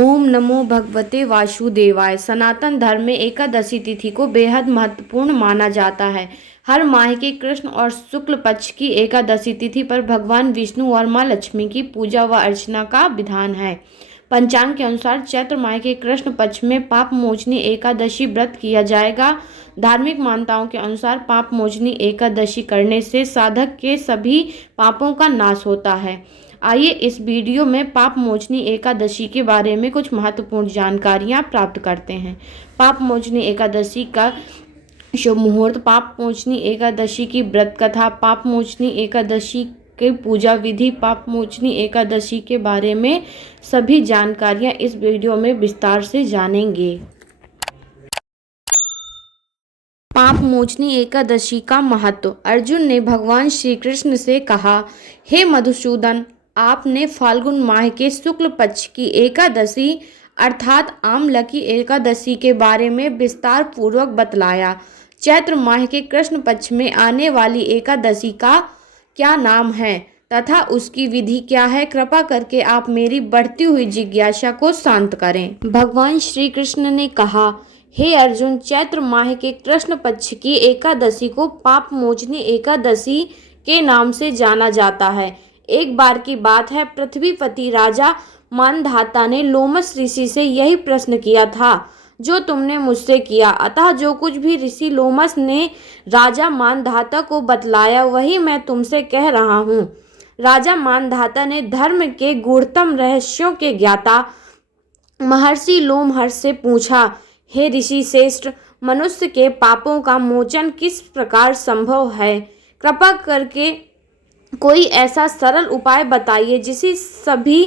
ओम नमो भगवते वासुदेवाय। सनातन धर्म में एकादशी तिथि को बेहद महत्वपूर्ण माना जाता है। हर माह के कृष्ण और शुक्ल पक्ष की एकादशी तिथि पर भगवान विष्णु और मां लक्ष्मी की पूजा व अर्चना का विधान है। पंचांग के अनुसार चैत्र माह के कृष्ण पक्ष में पाप मोचनी एकादशी व्रत किया जाएगा। धार्मिक मान्यताओं के अनुसार पाप मोचनी एकादशी करने से साधक के सभी पापों का नाश होता है। आइए इस वीडियो में पाप मोचनी एकादशी के बारे में कुछ महत्वपूर्ण जानकारियां प्राप्त करते हैं। पाप मोचनी एकादशी का शुभ मुहूर्त, पाप मोचनी एकादशी की व्रत कथा, पाप मोचनी एकादशी के पूजा विधि, पाप मोचनी एकादशी के बारे में सभी जानकारियां इस वीडियो में विस्तार से जानेंगे। पाप मोचनी एकादशी का महत्व। अर्जुन ने भगवान श्री कृष्ण से कहा, हे मधुसूदन, आपने फाल्गुन माह के शुक्ल पक्ष की एकादशी अर्थात आमलकी एकादशी के बारे में विस्तार पूर्वक बतलाया। चैत्र माह के कृष्ण पक्ष में आने वाली एकादशी का क्या नाम है तथा उसकी विधि क्या है? कृपा करके आप मेरी बढ़ती हुई जिज्ञासा को शांत करें। भगवान श्री कृष्ण ने कहा, हे अर्जुन, चैत्र माह के कृष्ण पक्ष की एकादशी को पाप मोचनी एकादशी के नाम से जाना जाता है। एक बार की बात है, पृथ्वीपति राजा मानधाता ने लोमस ऋषि से यही प्रश्न किया था जो तुमने मुझसे किया। अतः जो कुछ भी ऋषि लोमस ने राजा मानधाता को बतलाया वही मैं तुमसे कह रहा हूँ। राजा मानधाता ने धर्म के गूढ़तम रहस्यों के ज्ञाता महर्षि लोमहर्ष से पूछा, हे ऋषि श्रेष्ठ, मनुष्य के पापों का मोचन किस प्रकार संभव है? कृपा करके कोई ऐसा सरल उपाय बताइए जिससे सभी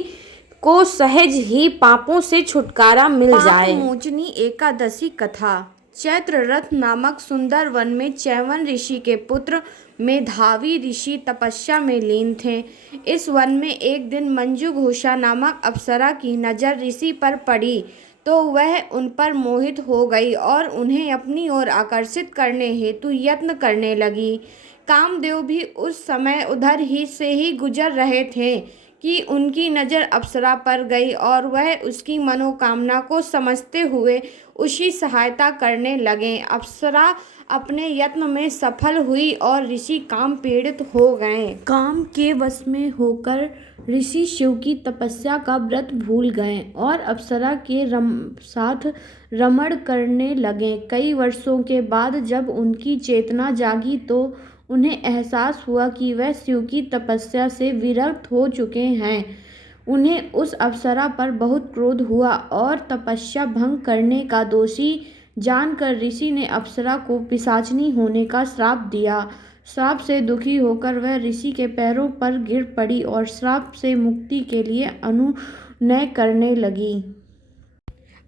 को सहज ही पापों से छुटकारा मिल जाए। पाप मोचनी एकादशी कथा। चैत्र रथ नामक सुंदर वन में चैवन ऋषि के पुत्र मेधावी ऋषि तपस्या में लीन थे। इस वन में एक दिन मंजुघोषा नामक अप्सरा की नज़र ऋषि पर पड़ी तो वह उन पर मोहित हो गई और उन्हें अपनी ओर आकर्षित करने हेतु यत्न करने लगी। कामदेव भी उस समय उधर ही से ही गुजर रहे थे कि उनकी नज़र अप्सरा पर गई और वह उसकी मनोकामना को समझते हुए उसकी सहायता करने लगे। अप्सरा अपने यत्न में सफल हुई और ऋषि काम पीड़ित हो गए। काम के वश में होकर ऋषि शिव की तपस्या का व्रत भूल गए और अप्सरा के साथ रमण करने लगे। कई वर्षों के बाद जब उनकी चेतना जागी तो उन्हें एहसास हुआ कि वह शिव की तपस्या से विरक्त हो चुके हैं। उन्हें उस अप्सरा पर बहुत क्रोध हुआ और तपस्या भंग करने का दोषी जानकर ऋषि ने अप्सरा को पिशाचिनी होने का श्राप दिया। श्राप से दुखी होकर वह ऋषि के पैरों पर गिर पड़ी और श्राप से मुक्ति के लिए अनुनय करने लगी।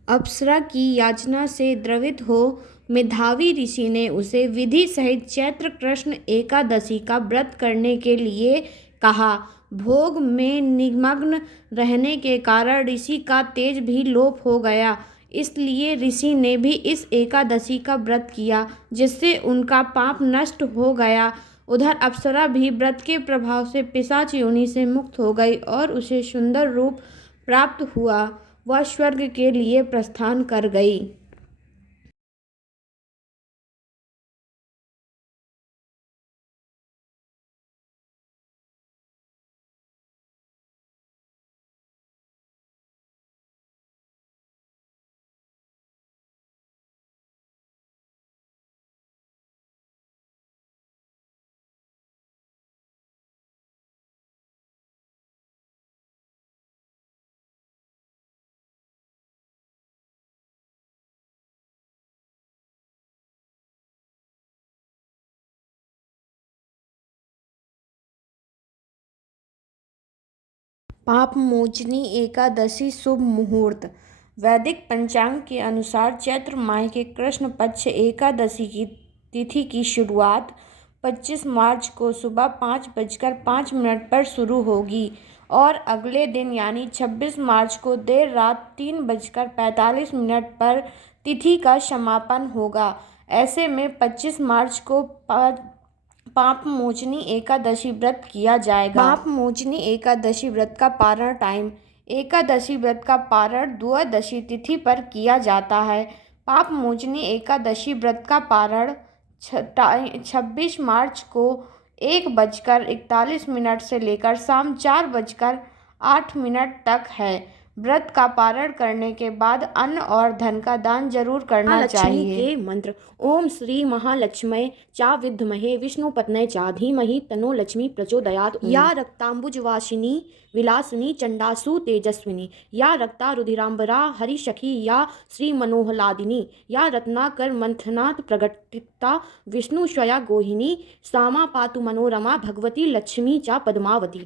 अप्सरा की याचना से द्रवित हो मेधावी ऋषि ने उसे विधि सहित चैत्र कृष्ण एकादशी का व्रत करने के लिए कहा। भोग में निमग्न रहने के कारण ऋषि का तेज भी लोप हो गया, इसलिए ऋषि ने भी इस एकादशी का व्रत किया जिससे उनका पाप नष्ट हो गया। उधर अप्सरा भी व्रत के प्रभाव से पिशाच योनि से मुक्त हो गई और उसे सुंदर रूप प्राप्त हुआ। वह स्वर्ग के लिए प्रस्थान कर गई। पाप मोचनी एकादशी शुभ मुहूर्त। वैदिक पंचांग के अनुसार चैत्र माह के कृष्ण पक्ष एकादशी की तिथि की शुरुआत 25 मार्च को सुबह 5:05 पर शुरू होगी और अगले दिन यानी 26 मार्च को देर रात 3:45 पर तिथि का समापन होगा। ऐसे में 25 मार्च को पाप मोचनी एकादशी व्रत किया जाएगा। पाप मोचनी एकादशी व्रत का पारण टाइम एकादशी व्रत का पारण द्वादशी तिथि पर किया जाता है। पाप मोचनी एकादशी व्रत का पारण 26 मार्च को 1:41 से लेकर शाम 4:08 तक है। व्रत का पारण करने के बाद अन्न और धन का दान जरूर करना लक्ष्मी चाहिए। के मंत्र। ओम श्री महालक्ष्मये चा विद्महे विष्णुपत्न्यै चा धीमहि तन्नो लक्ष्मी प्रचोदयात्। या रक्तांबुजवासिनी विलासिनी चंडासु तेजस्विनी, या रक्ता रुधिरांबरा हरिसखी, या श्री मनोहलादिनी, या रत्नाकर मंथनात् प्रगटिता विष्णु स्वया गोहिनी, सामा पातु मनोरमा भगवती लक्ष्मी चा पद्मावती।